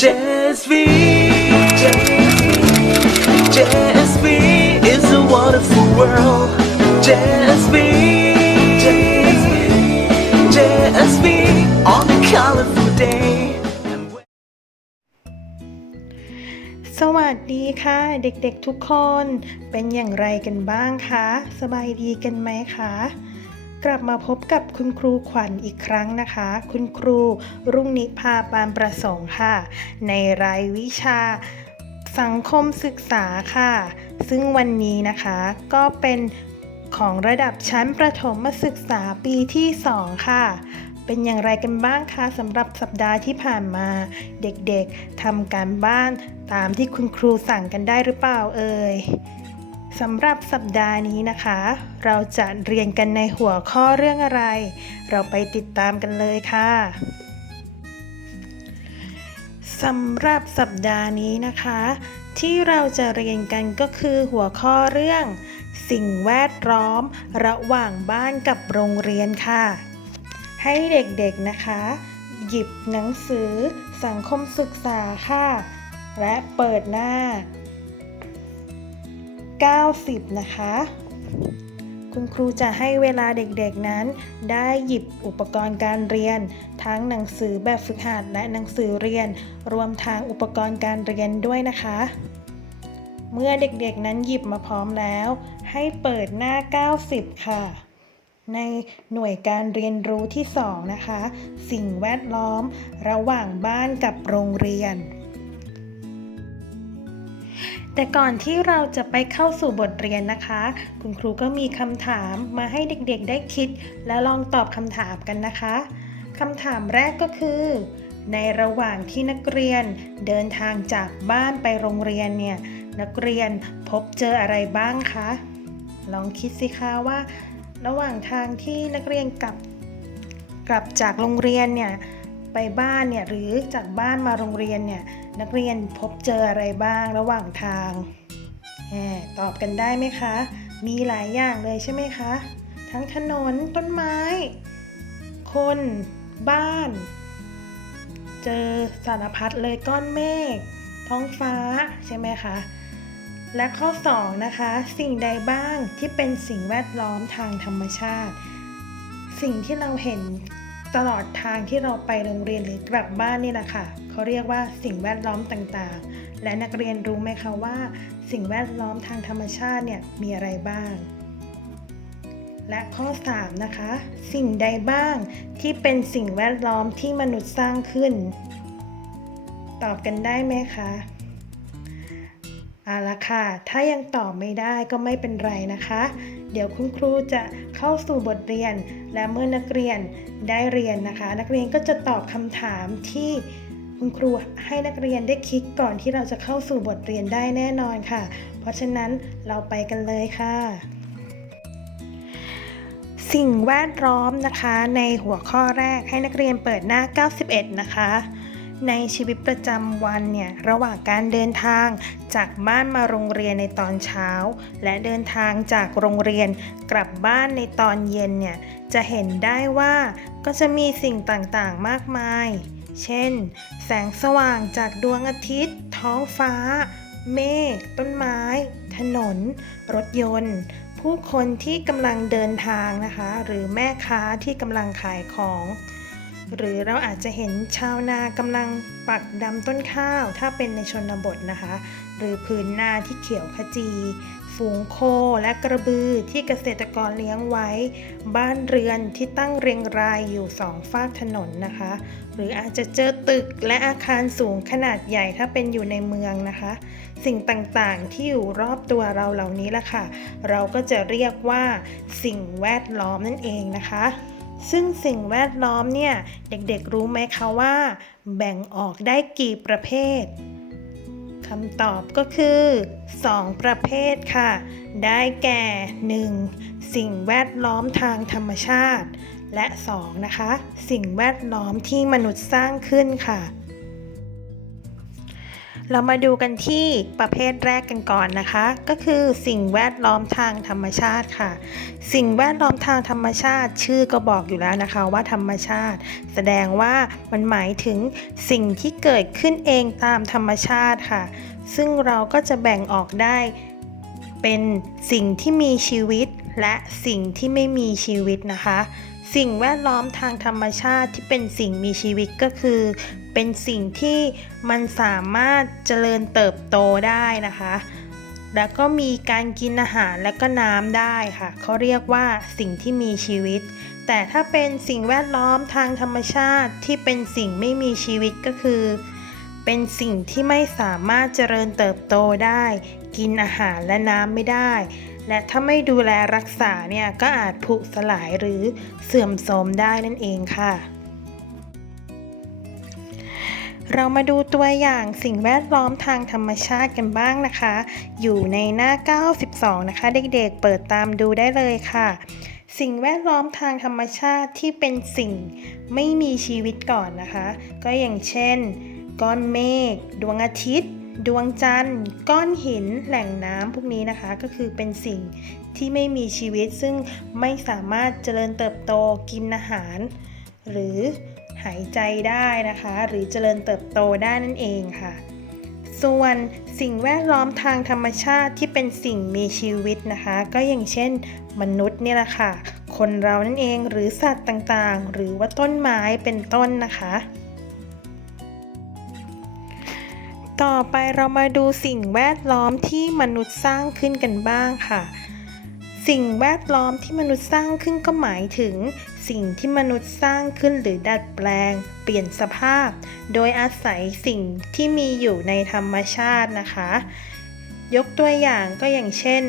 JSV JSV is a wonderful world JSV JSV on a colorful day สวัสดีค่ะ เด็กๆทุกคนเป็นอย่างไรกันบ้างคะ สบายดีกันไหมคะ กลับมาพบกับคุณครูขวัญอีกครั้งนะคะ คุณครูรุ่งนิพาปานประสงค์ค่ะ ในรายวิชาสังคมศึกษาค่ะ ซึ่งวันนี้นะคะก็เป็นของระดับชั้นประถมศึกษาปีที่ 2 ค่ะ เป็นอย่างไรกันบ้างคะสำหรับสัปดาห์ที่ผ่านมา เด็กๆทำการบ้านตามที่คุณครูสั่งกันได้หรือเปล่าเอ่ย สำหรับสัปดาห์นี้นะคะ เราจะเรียนกันในหัวข้อเรื่องอะไร เราไปติดตามกันเลยค่ะสำหรับสัปดาห์นี้นะคะ ที่เราจะเรียนกันก็คือหัวข้อเรื่อง สิ่งแวดล้อมระหว่างบ้านกับโรงเรียนค่ะ ให้เด็กๆนะคะ หยิบหนังสือสังคมศึกษาค่ะ และเปิดหน้า 90 นะคะ คุณครูจะให้เวลาเด็กๆนั้น ได้หยิบอุปกรณ์การเรียน ทั้งหนังสือแบบฝึกหัดและหนังสือเรียน รวมทางอุปกรณ์การเรียนด้วยนะคะ เมื่อเด็กๆนั้นหยิบมาพร้อมแล้ว ให้เปิดหน้า 90 ค่ะในหน่วยการเรียนรู้ที่ 2 นะคะ สิ่งแวดล้อมระหว่างบ้านกับโรงเรียน แต่ก่อนที่เราจะไปเข้าสู่บทเรียนนะคะ คุณครูก็มีคำถามมาให้เด็กๆได้คิด และลองตอบคำถามกันนะคะคำถามแรกก็คือ ในระหว่างที่นักเรียนเดินทางจากบ้านไปโรงเรียนเนี่ยนักเรียนพบเจออะไรบ้างคะ ลองคิดสิคะว่า ระหว่างทางที่นักเรียนกลับกลับจากโรงเรียนเนี่ย ไปบ้านเนี่ยหรือจากบ้านมาโรงเรียนเนี่ยนักเรียนพบเจออะไรบ้างระหว่างทางตอบกันได้ไหมคะ มีหลายอย่างเลยใช่ไหมคะ ทั้งถนนต้นไม้ คน บ้าน เจอสารพัดเลยก้อนเมฆท้องฟ้าใช่ไหมคะและข้อ 2 นะคะ สิ่งใดบ้างที่เป็นสิ่งแวดล้อมทางธรรมชาติ สิ่งที่เราเห็น ตลอดทางที่เราไปโรงเรียนหรือกลับบ้านนี่แหละค่ะเขาเรียกว่าสิ่งแวดล้อมต่างๆ และนักเรียนรู้ไหมคะว่า สิ่งแวดล้อมทางธรรมชาติเนี่ยมีอะไรบ้าง และข้อ 3 นะคะ สิ่งใดบ้างที่เป็นสิ่งแวดล้อมที่มนุษย์สร้างขึ้น ตอบกันได้ไหมคะเอาละค่ะ ถ้ายังตอบไม่ได้ก็ไม่เป็นไรนะคะ เดี๋ยวคุณครูจะ เข้าสู่บทเรียน และเมื่อนักเรียนได้เรียนนะคะ นักเรียนก็จะตอบคำถามที่คุณครูให้นักเรียนได้คิดก่อนที่เราจะเข้าสู่บทเรียนได้แน่นอนค่ะ เพราะฉะนั้นเราไปกันเลยค่ะ สิ่งแวดล้อมนะคะ ในหัวข้อแรกให้นักเรียนเปิดหน้า 91 นะคะ ในชีวิตประจำวันเนี่ยระหว่างการเดินทางจากบ้านมาโรงเรียนในตอนเช้า และเดินทางจากโรงเรียนกลับบ้านในตอนเย็นเนี่ยจะเห็นได้ว่าก็จะมีสิ่งต่างๆมากมาย เช่น แสงสว่างจากดวงอาทิตย์ ท้องฟ้า เมฆต้นไม้ ถนน รถยนต์ ผู้คนที่กำลังเดินทางนะคะ หรือแม่ค้าที่กำลังขายของ หรือเราอาจจะเห็นชาวนากำลังปักดำต้นข้าว ถ้าเป็นในชนบทนะคะ หรือพื้นนาที่เขียวขจี ฝูงโคและกระบือที่เกษตรกรเลี้ยงไว้ บ้านเรือนที่ตั้งเรียงรายอยู่สองฝากถนนนะคะ หรืออาจจะเจอตึกและอาคารสูงขนาดใหญ่ถ้าเป็นอยู่ในเมืองนะคะ สิ่งต่างๆที่อยู่รอบตัวเราเหล่านี้ละค่ะ เราก็จะเรียกว่าสิ่งแวดล้อมนั่นเองนะคะ ซึ่งสิ่งแวดล้อมเนี่ย เด็กๆรู้ไหมคะว่า แบ่งออกได้กี่ประเภทคำตอบก็คือ 2 ประเภทค่ะ ได้แก่ 1. สิ่งแวดล้อมทางธรรมชาติ และ 2. นะคะ สิ่งแวดล้อมที่มนุษย์สร้างขึ้นค่ะ เรามาดูกันที่ประเภทแรกกันก่อนนะคะ ก็คือสิ่งแวดล้อมทางธรรมชาติค่ะ สิ่งแวดล้อมทางธรรมชาติ ชื่อก็บอกอยู่แล้วนะคะว่าธรรมชาติ แสดงว่ามันหมายถึงสิ่งที่เกิดขึ้นเองตามธรรมชาติค่ะ ซึ่งเราก็จะแบ่งออกได้ เป็นสิ่งที่มีชีวิตและสิ่งที่ไม่มีชีวิตนะคะสิ่งแวดล้อมทางธรรมชาติที่เป็นสิ่งมีชีวิตก็คือ เป็นสิ่งที่มันสามารถเจริญเติบโตได้นะคะ แล้วก็มีการกินอาหารและก็น้ำได้ค่ะ เขาเรียกว่าสิ่งที่มีชีวิต แต่ถ้าเป็นสิ่งแวดล้อมทางธรรมชาติที่เป็นสิ่งไม่มีชีวิตก็คือ เป็นสิ่งที่ไม่สามารถเจริญเติบโตได้ กินอาหารและน้ำไม่ได้ และถ้าไม่ดูแลรักษาเนี่ยก็อาจผุสลายหรือเสื่อมโทรมได้นั่นเองค่ะ เรามาดูตัวอย่างสิ่งแวดล้อมทางธรรมชาติกันบ้างนะคะ อยู่ในหน้า 92 นะคะ เด็กๆ เปิดตามดูได้เลยค่ะ สิ่งแวดล้อมทางธรรมชาติที่เป็นสิ่งไม่มีชีวิตก่อนนะคะ ก็อย่างเช่น ก้อนเมฆ ดวงอาทิตย์ ดวงจันทร์ ก้อนหิน แหล่งน้ำพวกนี้นะคะ ก็คือเป็นสิ่งที่ไม่มีชีวิตซึ่งไม่สามารถเจริญเติบโตกินอาหาร หรือ หายใจได้นะคะ หรือเจริญเติบโตได้นั่นเองค่ะ ส่วนสิ่งแวดล้อมทางธรรมชาติที่เป็นสิ่งมีชีวิตนะคะ ก็อย่างเช่น มนุษย์เนี่ยแหละค่ะ คนเรานั่นเองหรือสัตว์ต่างๆ หรือว่าต้นไม้เป็นต้นนะคะต่อไปเรามาดูสิ่งแวดล้อมที่มนุษย์สร้างขึ้นกันบ้างค่ะ สิ่งแวดล้อมที่มนุษย์สร้างขึ้นก็หมายถึง สิ่งที่มนุษย์สร้างขึ้นหรือดัดแปลง เปลี่ยนสภาพ โดยอาศัยสิ่งที่มีอยู่ในธรรมชาตินะคะ ยกตัวอย่างก็อย่างเช่น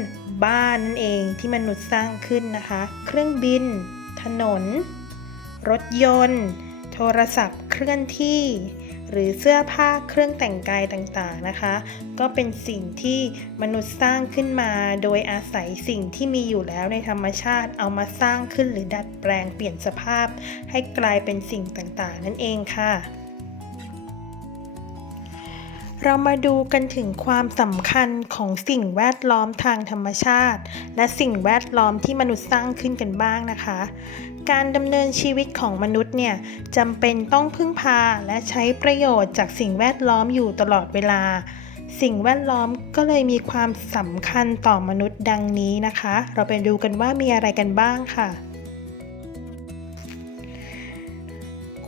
บ้านนั่นเองที่มนุษย์สร้างขึ้นนะคะ เครื่องบิน ถนน รถยนต์ โทรศัพท์เคลื่อนที่ หรือเสื้อผ้าเครื่องแต่งกายต่างๆนะคะ ก็เป็นสิ่งที่มนุษย์สร้างขึ้นมา โดยอาศัยสิ่งที่มีอยู่แล้วในธรรมชาติเอามาสร้างขึ้นหรือดัดแปลงเปลี่ยนสภาพ ให้กลายเป็นสิ่งต่างๆ นั่นเองค่ะ เรามาดูกันถึงความสำคัญของสิ่งแวดล้อมทางธรรมชาติ และสิ่งแวดล้อมที่มนุษย์สร้างขึ้นกันบ้างนะคะ การดำเนินชีวิตของมนุษย์เนี่ยจำเป็นต้องพึ่งพาและใช้ประโยชน์จากสิ่งแวดล้อมอยู่ตลอดเวลา สิ่งแวดล้อมก็เลยมีความสำคัญต่อมนุษย์ดังนี้นะคะ เราไปดูกันว่ามีอะไรกันบ้างค่ะ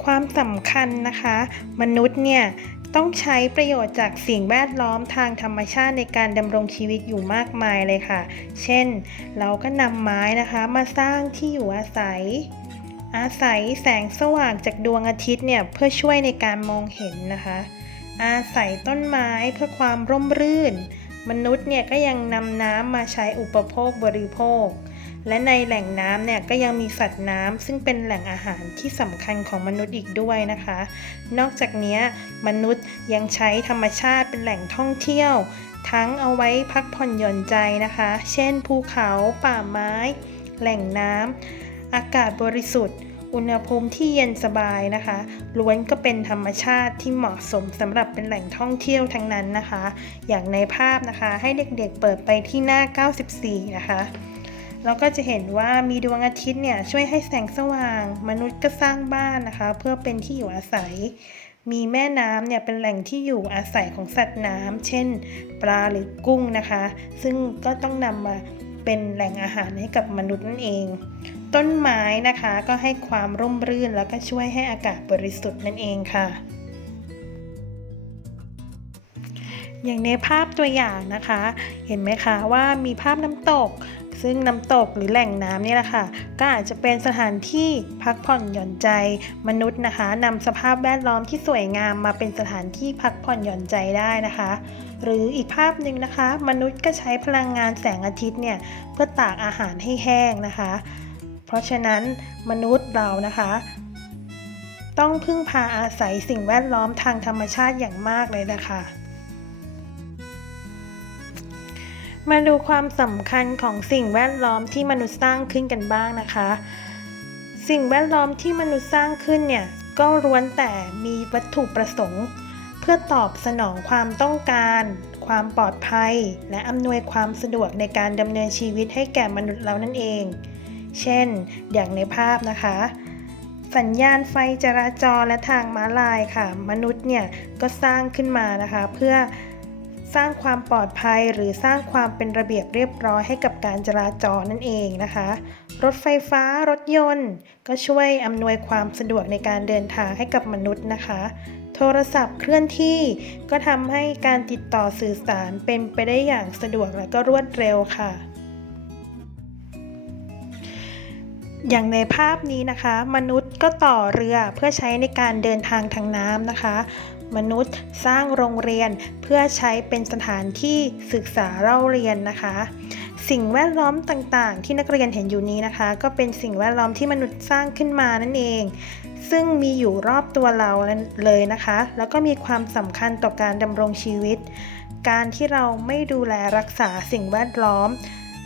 ความสำคัญนะคะ มนุษย์เนี่ย ต้องใช้ประโยชน์จากสิ่งแวดล้อมทางธรรมชาติในการดำรงชีวิตอยู่มากมายเลยค่ะ เช่น เราก็นำไม้นะคะมาสร้างที่อยู่อาศัย อาศัยแสงสว่างจากดวงอาทิตย์เนี่ยเพื่อช่วยในการมองเห็นนะคะ อาศัยต้นไม้เพื่อความร่มรื่น มนุษย์เนี่ยก็ยังนำน้ำมาใช้อุปโภคบริโภค และในแหล่งน้ำเนี่ยก็ยังมีสัตว์น้ำซึ่งเป็นแหล่งอาหารที่สำคัญของมนุษย์อีกด้วยนะคะ นอกจากนี้มนุษย์ยังใช้ธรรมชาติเป็นแหล่งท่องเที่ยว ทั้งเอาไว้พักผ่อนหย่อนใจนะคะ เช่นภูเขาป่าไม้ แหล่งน้ำอากาศบริสุทธิ์ อุณหภูมิที่เย็นสบายนะคะล้วนก็เป็นธรรมชาติที่เหมาะสมสำหรับเป็นแหล่งท่องเที่ยวทั้งนั้นนะคะ อย่างในภาพนะคะให้เด็กๆเปิดไปที่หน้า 94 นะคะ เราก็จะเห็นว่ามีดวงอาทิตย์เนี่ยช่วยให้แสงสว่าง มนุษย์ก็สร้างบ้านนะคะ เพื่อเป็นที่อยู่อาศัย มีแม่น้ำเนี่ยเป็นแหล่งที่อยู่อาศัยของสัตว์น้ำเช่น ปลาหรือกุ้งนะคะ ซึ่งก็ต้องนำมาเป็นแหล่งอาหารให้กับมนุษย์นั่นเอง ต้นไม้นะคะก็ให้ความร่มรื่นแล้วก็ช่วยให้อากาศบริสุทธิ์นั่นเองค่ะอย่างในภาพตัวอย่างนะคะ เห็นไหมคะว่ามีภาพน้ำตก ซึ่งน้ำตกหรือแหล่งน้ำนี่แหละค่ะ ก็อาจจะเป็นสถานที่พักผ่อนหย่อนใจมนุษย์นะคะนำสภาพแวดล้อมที่สวยงามมาเป็นสถานที่พักผ่อนหย่อนใจได้นะคะ หรืออีกภาพหนึ่งนะคะ มนุษย์ก็ใช้พลังงานแสงอาทิตย์เนี่ยเพื่อตากอาหารให้แห้งนะคะ เพราะฉะนั้นมนุษย์เรานะคะต้องพึ่งพาอาศัยสิ่งแวดล้อมทางธรรมชาติอย่างมากเลยนะคะ มาดูความสำคัญของสิ่งแวดล้อมที่มนุษย์สร้างขึ้นกันบ้างนะคะ สิ่งแวดล้อมที่มนุษย์สร้างขึ้นเนี่ยก็ล้วนแต่มีวัตถุประสงค์ เพื่อตอบสนองความต้องการ ความปลอดภัย และอำนวยความสะดวกในการดำเนินชีวิตให้แก่มนุษย์เรานั่นเอง เช่น อย่างในภาพนะคะ สัญญาณไฟจราจรและทางม้าลายค่ะ มนุษย์เนี่ยก็สร้างขึ้นมานะคะ เพื่อ สร้างความปลอดภัยหรือสร้างความเป็นระเบียบเรียบร้อยให้กับการจราจรนั่นเองนะคะ รถไฟฟ้ารถยนต์ ก็ช่วยอำนวยความสะดวกในการเดินทางให้กับมนุษย์นะคะ โทรศัพท์เคลื่อนที่ก็ทำให้การติดต่อสื่อสารเป็นไปได้อย่างสะดวกและก็รวดเร็วค่ะอย่างในภาพนี้นะคะ มนุษย์ก็ต่อเรือเพื่อใช้ในการเดินทางทางน้ำนะคะ มนุษย์ สร้างโรงเรียน เพื่อใช้เป็นสถานที่ศึกษาเล่าเรียนนะคะ สิ่งแวดล้อมต่างๆ ที่นักเรียนเห็นอยู่นี้นะคะ ก็เป็นสิ่งแวดล้อมที่มนุษย์สร้างขึ้นมานั่นเอง ซึ่งมีอยู่รอบตัวเราเลยนะคะ แล้วก็มีความสำคัญต่อการดำรงชีวิต การที่เราไม่ดูแลรักษาสิ่งแวดล้อม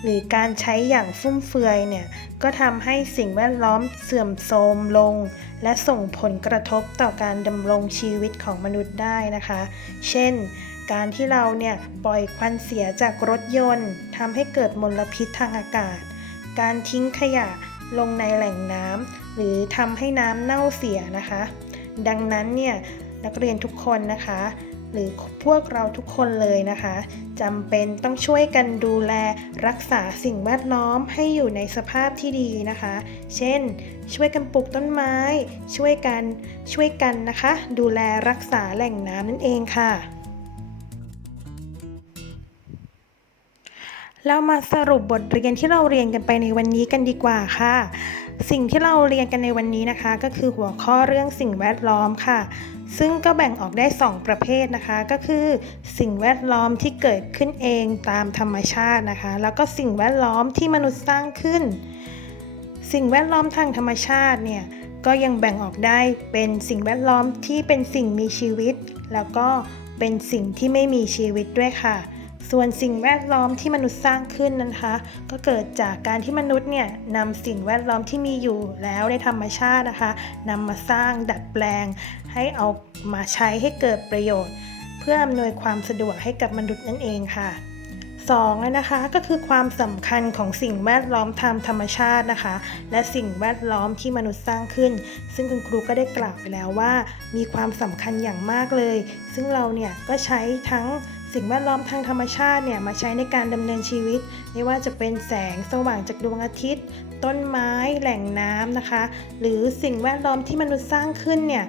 หรือการใช้อย่างฟุ่มเฟือยเนี่ยก็ทำให้สิ่งแวดล้อมเสื่อมโทรมลง และส่งผลกระทบต่อการดำรงชีวิตของมนุษย์ได้นะคะ เช่น การที่เราเนี่ยปล่อยควันเสียจากรถยนต์ทำให้เกิดมลพิษทางอากาศ การทิ้งขยะลงในแหล่งน้ำหรือทำให้น้ำเน่าเสียนะคะ ดังนั้นเนี่ยนักเรียนทุกคนนะคะ หรือพวกเราทุกคนเลยนะคะจำเป็นต้องช่วยกันดูแลรักษาสิ่งแวดล้อมให้อยู่ในสภาพที่ดีนะคะ เช่น ช่วยกันปลูกต้นไม้ ช่วยกันช่วยกันนะคะ ดูแลรักษาแหล่งน้ำนั่นเองค่ะเรามาสรุปบทเรียนที่เราเรียนกันไปในวันนี้กันดีกว่าค่ะ สิ่งที่เราเรียนกันในวันนี้นะคะ ก็คือหัวข้อเรื่องสิ่งแวดล้อมค่ะ ซึ่งก็แบ่งออกได้ 2 ประเภทนะคะ ก็คือ สิ่งแวดล้อมที่เกิดขึ้นเองตามธรรมชาตินะคะ แล้วก็สิ่งแวดล้อมที่มนุษย์สร้างขึ้น สิ่งแวดล้อมทางธรรมชาติเนี่ยก็ยังแบ่งออกได้เป็นสิ่งแวดล้อมที่เป็นสิ่งมีชีวิต แล้วก็เป็นสิ่งที่ไม่มีชีวิตด้วยค่ะ ส่วนสิ่งแวดล้อมที่มนุษย์สร้างขึ้นนะคะ ก็เกิดจากการที่มนุษย์เนี่ยนำสิ่งแวดล้อมที่มีอยู่แล้วในธรรมชาตินะคะนำมาสร้างดัดแปลง ให้เอามาใช้ให้เกิดประโยชน์ เพื่ออำนวยความสะดวกให้กับมนุษย์นั่นเองค่ะสองเลยนะคะก็คือความสำคัญของสิ่งแวดล้อมทางธรรมชาตินะคะ และสิ่งแวดล้อมที่มนุษย์สร้างขึ้น ซึ่งคุณครูก็ได้กล่าวไปแล้วว่า มีความสำคัญอย่างมากเลย ซึ่งเราเนี่ยก็ใช้ทั้ง สิ่งแวดล้อมทางธรรมชาติเนี่ยมาใช้ในการดำเนินชีวิต ไม่ว่าจะเป็นแสงสว่างจากดวงอาทิตย์ ต้นไม้แหล่งน้ำนะคะ หรือสิ่งแวดล้อมที่มนุษย์สร้างขึ้นเนี่ย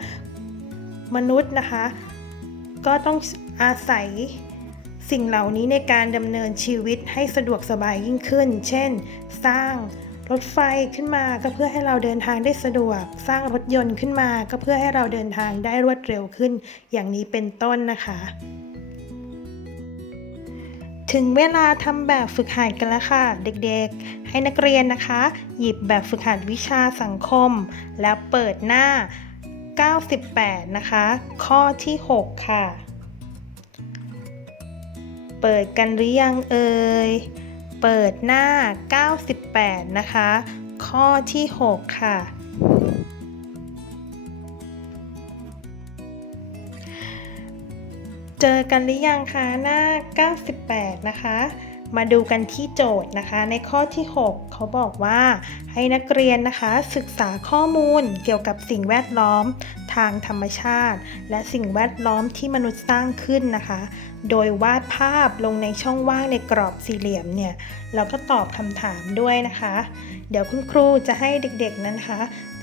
มนุษย์นะคะ ก็ต้องอาศัยสิ่งเหล่านี้ในการดำเนินชีวิตให้สะดวกสบายยิ่งขึ้น เช่น สร้างรถไฟขึ้นมาก็เพื่อให้เราเดินทางได้สะดวก สร้างรถยนต์ขึ้นมา ก็เพื่อให้เราเดินทางได้รวดเร็วขึ้น อย่างนี้เป็นต้นนะคะ ถึงเวลาทำแบบฝึกหัดกันแล้วค่ะ เด็กๆ ให้นักเรียนนะคะ หยิบแบบฝึกหัดวิชาสังคม แล้วเปิดหน้า 98 นะคะ ข้อที่ 6 ค่ะ เปิดกันหรือยังเอ่ย เปิดหน้า 98 นะคะ ข้อที่ 6 ค่ะ เจอกันหรือยังคะหน้า 98 นะคะ มาดูกันที่โจทย์นะคะ ในข้อที่ 6 เขาบอกว่าให้นักเรียนนะคะ ศึกษาข้อมูลเกี่ยวกับสิ่งแวดล้อมทางธรรมชาติ และสิ่งแวดล้อมที่มนุษย์สร้างขึ้นนะคะ โดยวาดภาพลงในช่องว่างในกรอบสี่เหลี่ยมเนี่ยแล้วก็ตอบคำถามด้วยนะคะ เดี๋ยวคุณครูจะให้เด็กๆนั้นนะคะ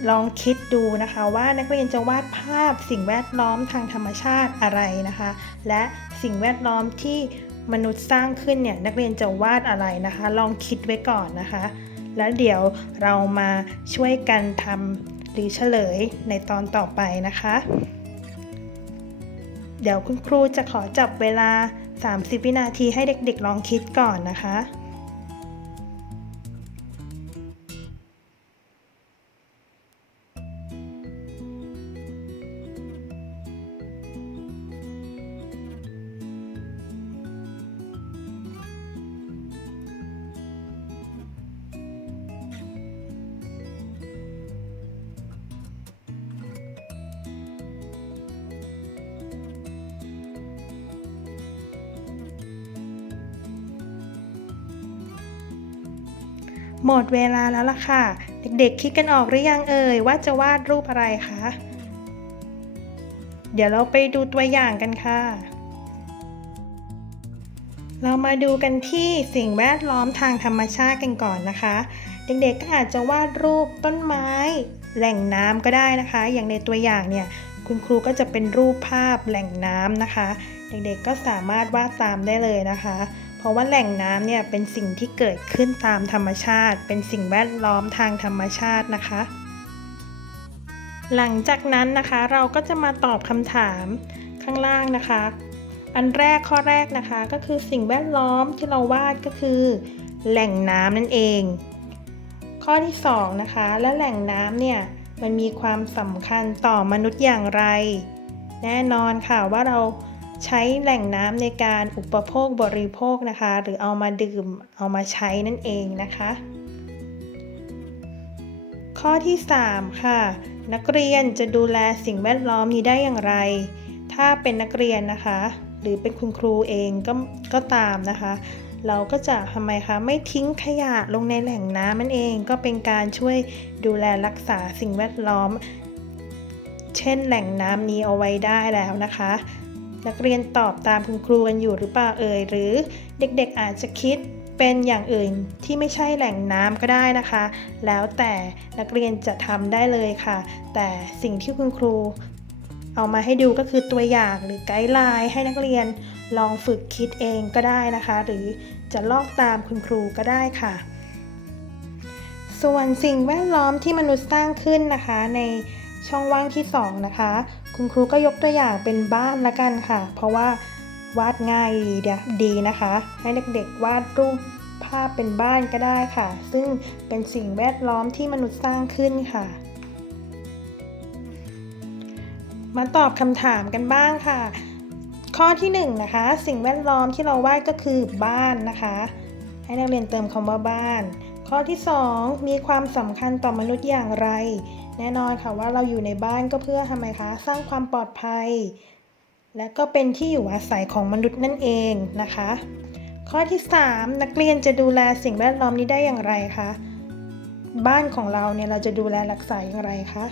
ลองคิดดูนะคะ ว่านักเรียนจะวาดภาพสิ่งแวดล้อมทางธรรมชาติอะไรนะคะ และสิ่งแวดล้อมที่ มนุษย์สร้างขึ้นเนี่ยนักเรียนจะวาดอะไรนะคะ ลองคิดไว้ก่อนนะคะ แล้วเดี๋ยวเรามาช่วยกันทำหรือเฉลยในตอนต่อไปนะคะ เดี๋ยวคุณครูจะขอจับเวลา 30 วินาทีให้เด็กๆลองคิดก่อนนะคะ หมดเวลาแล้วล่ะค่ะ เด็กๆ คิดกันออกหรือยังเอ่ยว่าจะวาดรูปอะไรคะ เดี๋ยวเราไปดูตัวอย่างกันค่ะ เรามาดูกันที่สิ่งแวดล้อมทางธรรมชาติกันก่อนนะคะ เด็กๆ ก็อาจจะวาดรูปต้นไม้ แหล่งน้ำก็ได้นะคะ อย่างในตัวอย่างเนี่ยคุณครูก็จะเป็นรูปภาพแหล่งน้ำนะคะ เด็กๆ ก็สามารถวาดตามได้เลยนะคะ ราะว่าแหล่งน้ำเนี่ยเป็นสิ่งที่เกิดขึ้นตามธรรมชาติ เป็นสิ่งแวดล้อมทางธรรมชาตินะคะ หลังจากนั้นนะคะเราก็จะมาตอบคำถามข้างล่างนะคะ อันแรกข้อแรกนะคะก็คือสิ่งแวดล้อมที่เราวาดก็คือ แหล่งน้ำนั่นเอง ข้อที่สองนะคะและแหล่งน้ำเนี่ยมันมีความสำคัญต่อมนุษย์อย่างไร แน่นอนค่ะว่าเรา ใช้แหล่งน้ำในการอุปโภคบริโภคนะคะ หรือเอามาดื่มเอามาใช้นั่นเองนะคะ ข้อที่ 3 ค่ะ นักเรียนจะดูแลสิ่งแวดล้อมนี้ได้อย่างไร ถ้าเป็นนักเรียนนะคะ หรือเป็นคุณครูเองก็ก็ตามนะคะ เราก็จะทำไมคะไม่ทิ้งขยะลงในแหล่งน้ำนั่นเองก็เป็นการช่วยดูแลรักษาสิ่งแวดล้อม เช่นแหล่งน้ำนี้เอาไว้ได้แล้วนะคะ นักเรียนตอบตามคุณครูกันอยู่หรือเปล่าเอ่ยหรือเด็กๆอาจจะคิดเป็นอย่างอื่นที่ไม่ใช่แหล่งน้ำก็ได้นะคะ แล้วแต่นักเรียนจะทำได้เลยค่ะ แต่สิ่งที่คุณครู เอามาให้ดูก็คือตัวอย่างหรือไกด์ไลน์ให้นักเรียนลองฝึกคิดเองก็ได้นะคะ หรือจะลอกตามคุณครูก็ได้ค่ะ ส่วนสิ่งแวดล้อมที่มนุษย์สร้างขึ้นนะคะ ในช่องว่างที่ 2 นะคะ คุณครูก็ยกตัวอย่างเป็นบ้านละกันค่ะ เพราะว่าวาดง่ายดีเดดีนะคะ ให้เด็กๆวาดรูปภาพเป็นบ้านก็ได้ค่ะ ซึ่งเป็นสิ่งแวดล้อมที่มนุษย์สร้างขึ้นค่ะ มาตอบคำถามกันบ้างค่ะ ข้อที่1นงนะคะ สิ่งแวดล้อมที่เราวาดก็คือบ้านนะคะ ให้นักเรียนเติมคำว่าบ้าน ข้อที่ 2 มีความสำคัญต่อมนุษย์อย่างไร แน่นอนค่ะว่าเราอยู่ในบ้านก็เพื่อทำไมคะ สร้างความปลอดภัย และก็เป็นที่อยู่อาศัยของมนุษย์นั่นเองนะคะ ข้อที่ 3 นักเรียนจะดูแลสิ่งแวดล้อมนี้ได้อย่างไรคะบ้านของเราเนี่ยเราจะดูแลรักษาอย่างไรคะ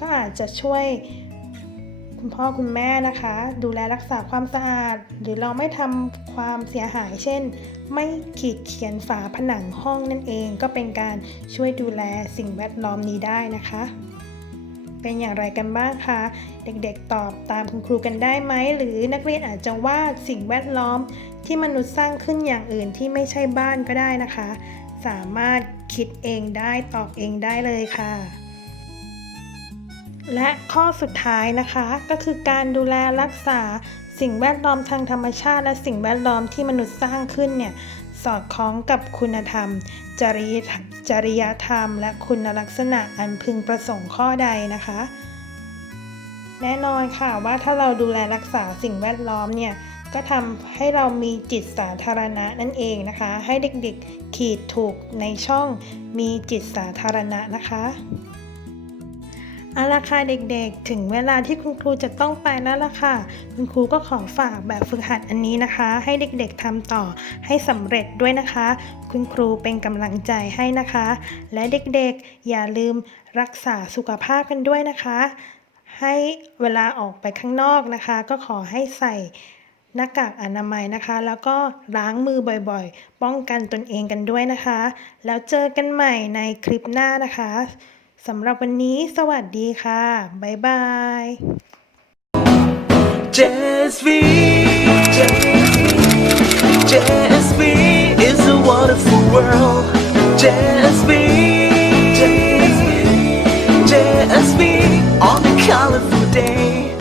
ก็อาจจะช่วย คุณพ่อคุณแม่นะคะ ดูแลรักษาความสะอาด หรือเราไม่ทำความเสียหาย เช่น ไม่ขีดเขียนฝาผนังห้องนั่นเอง ก็เป็นการช่วยดูแลสิ่งแวดล้อมนี้ได้นะคะ เป็นอย่างไรกันบ้างคะ เด็กๆตอบตามคุณครูกันได้ไหม หรือนักเรียนอาจจะวาดสิ่งแวดล้อม ที่มนุษย์สร้างขึ้นอย่างอื่นที่ไม่ใช่บ้านก็ได้นะคะ สามารถคิดเองได้ตอบเองได้เลยค่ะ และข้อสุดท้ายนะคะก็คือการดูแลรักษาสิ่งแวดล้อมทางธรรมชาติ และสิ่งแวดล้อมที่มนุษย์สร้างขึ้นเนี่ยสอดคล้องกับคุณธรรม จริยธรรมจริยธรรม และคุณลักษณะอันพึงประสงค์ข้อใดนะคะ แน่นอนค่ะว่าถ้าเราดูแลรักษาสิ่งแวดล้อมเนี่ยก็ทำให้เรามีจิตสาธารณะนั่นเองนะคะ ให้เด็กๆขีดถูกในช่องมีจิตสาธารณะนะคะ เอาละค่ะเด็กๆ ถึงเวลาที่คุณครูจะต้องไปแล้วล่ะค่ะ คุณครูก็ขอฝากแบบฝึกหัดอันนี้นะคะ ให้เด็กๆทำต่อให้สำเร็จด้วยนะคะ คุณครูเป็นกำลังใจให้นะคะ และเด็กๆ อย่าลืมรักษาสุขภาพกันด้วยนะคะ ให้เวลาออกไปข้างนอกนะคะ ก็ขอให้ใส่หน้ากากอนามัยนะคะ แล้วก็ล้างมือบ่อยๆ ป้องกันตนเองกันด้วยนะคะ แล้วเจอกันใหม่ในคลิปหน้านะคะ สำหรับวันนี้สวัสดีค่ะ บ๊ายบาย JSV JSV is a wonderful world JSV JSV JSV on a colorful day